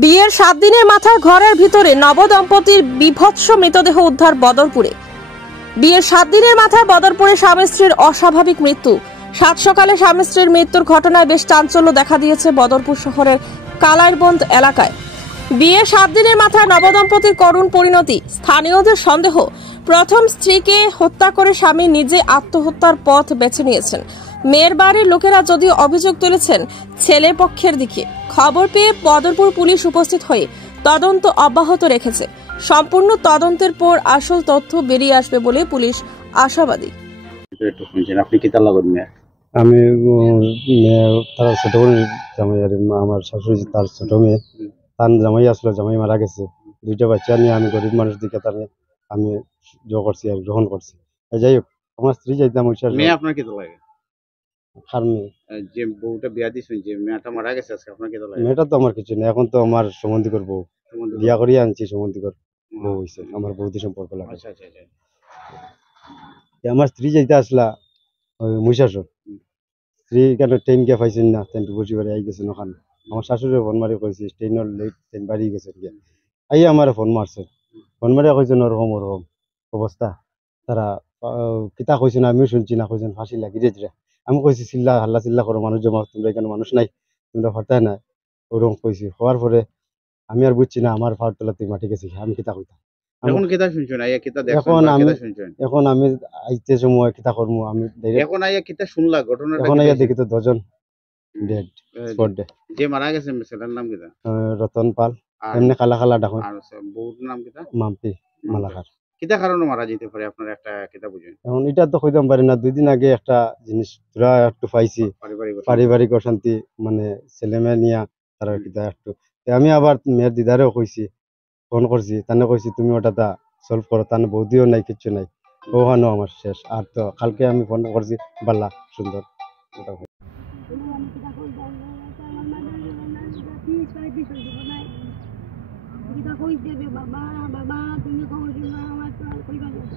বিয়ের 7 দিনের মাথায় ঘরের ভিতরে নবদম্পতির বিভৎস মৃতদেহ উদ্ধার বদরপুরে। বিয়ের 7 দিনের মাথায় বদরপুরে স্বামী স্ত্রীর অস্বাভাবিক মৃত্যু। সাত সকালে স্বামী স্ত্রীর মৃত্যুর ঘটনায় বেশ চাঞ্চল্য দেখা দিয়েছে বদরপুর শহরের কালাইরবন্দ এলাকায়। বিয়ের 7 দিনের মাথায় নবদম্পতির করুণ পরিণতি। স্থানীয়দের সন্দেহ, প্রথম স্ত্রীকে হত্যা করে স্বামী নিজে আত্মহত্যার পথ বেছে নিয়েছেন। মেয়ের বাড়ির লোকেরা যদিও অভিযোগ তুলেছেন ছেলে পক্ষের দিকে। খবর পেয়ে বদরপুর পুলিশ উপস্থিত হয়ে তদন্ত অব্যাহত রেখেছে। সম্পূর্ণ তদন্তের পর আসল তথ্য বেরিয়ে আসবে বলে পুলিশ আশাবাদী। আপনি কি তার লাগবেন? আমি তার ছোট জামাই, আর আমার শাশুড়ি তার ছোট মেয়ে, তার জামাই আসলো, জামাই মারা গেছে। দুইটা বাচ্চা নিয়ে আমি গরিব মানুষ দিকে তার আমি করছি আর গ্রহণ করছি। যাই হোক, আমার স্ত্রী যাইতাম মেয়ে আপনার কি লাগে? খার মেয়ে, যে বউটা বিয়া দিয়েছেন, যে মেয়েটা মারা গেছে আজকে, আপনার কি লাগে? মেয়েটা তো আমার কিছু নেই, এখন তো আমার সম্বন্ধীকর বউ, বিয়া করিয়ে আনছি, সম্বন্ধীকর বউ হয়েছে, আমার বৌদি সম্পর্ক লাগে। আচ্ছা আচ্ছা আচ্ছা। আমার স্ত্রী যাইতে আসলা ওই মহিষাসুর, স্ত্রী কেন ট্রেন গিয়ে পাইছেন না, ট্রেন বসে বাড়ি আই গেছেন ওখানে। আমার শাশুড়ি ফোন মারি কইছি ট্রেনের লেট, ট্রেন বাড়ি গেছেন গিয়া। আই আমার ফোন মারছে, ফোন মারিয়া কইছেন ওরকম ওরকম অবস্থা। তারা কিতা কইছেন আমিও শুনছি না, কইছেন ফাঁসি লাগি রে। আমি কইছি চিল্লা হাল্লা চিল্লা করো, মানুষ জমা, তোমরা এখানে মানুষ নাই, তোমরা ফাটায় না, ওরকম কইছি। হওয়ার পরে আমি আর বুঝছি না, আমার ফাওয়ার তলাতে মাটি গেছি, আমি কিতা কইতাম। এখন কিতা শুনছেন? আইয়া কিতা দেখছেন? এখন আমি আইতে সময় কিতা করবো, আমি এখন আইয়া কিতা শুনলা ঘটনাটা? এখন আইয়া দেখি তো 10 জন ডেড স্পট ডেড। যে মারা গেছে ছেলের নাম কিতা? রতন পাল, এমনি কালা কালা ডাকুন। আর বউর নাম কিতা? মাম্পি মালাকার। কিতা কারণে মারা যেতে পারে আপনার একটা কিতা বুঝেন? এখন এটা তো কইতাম পারি না। 2 দিন আগে একটা জিনিস তোরা একটু পাইছি, পারিবারিক অশান্তি, মানে ছেলে মেয়ে নিয়ে তারা কিতা একটু। আমি আবার মেয়ের দিদারেও কইছি, ফোন করছি, তানে কইছি তুমি ওটা সলভ করো, তানে বৌদিও নাই, কিচ্ছু নাই, ওখানেও আমার শেষ। আর তো কালকে আমি ফোন করছি, বাল্লা সুন্দর ওটা।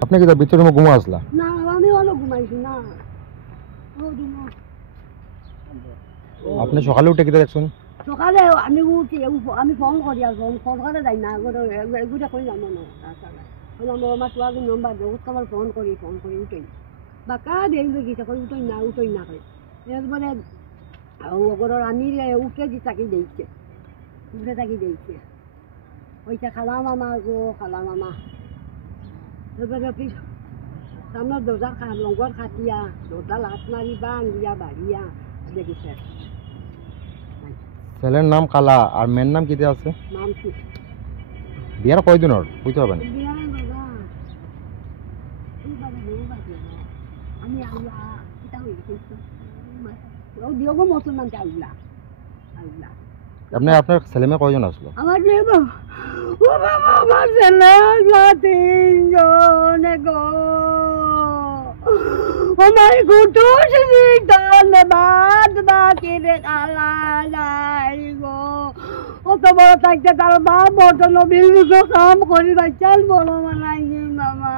আপনি কি তার ভিতরে ঘুমা আসলা? না, আমি ভালো ঘুমাইছি না। আপনি সকালে উঠে কিতা দেখছেন? সকালে আমি উঠি, আমি ফোন করি, আর ফোন করে যাই না, এগুলো করি যাবো না। আমার তোয়াকে নম্বর দেবো, আমার ফোন করি উঠেই বাকা দেখবে গেছে, উঠোই না করে এরপরে ওগুলোর আমি উঠে যে তাকে দেখছে, ওইটা খালা মামা গো, খালা মামা। এরপরে সামনের দরজার লঙ্গর খাটিয়া দরজা লাট মারি বান দিয়া বাড়িয়া দেখিছে। ছেলের নাম কালা আর মেয়ের নাম কিতে আছে? নাম কি? বিয়ার কয়দিনের বুঝতে পারবেন? আমি দিও মুসলমান আল্লাহ। আপনি আপনার ছেলে মেয়ে কয়জন আসলো? আমার আমার ছেলে আসলো 3 জন গো। আমার কুটুস দিতাম বাদ বাকি রে আলা নাই গো। অত বড় থাকতে তার মা বড় নবীর কাম করি বাচ্চাল বড় মানাই মামা।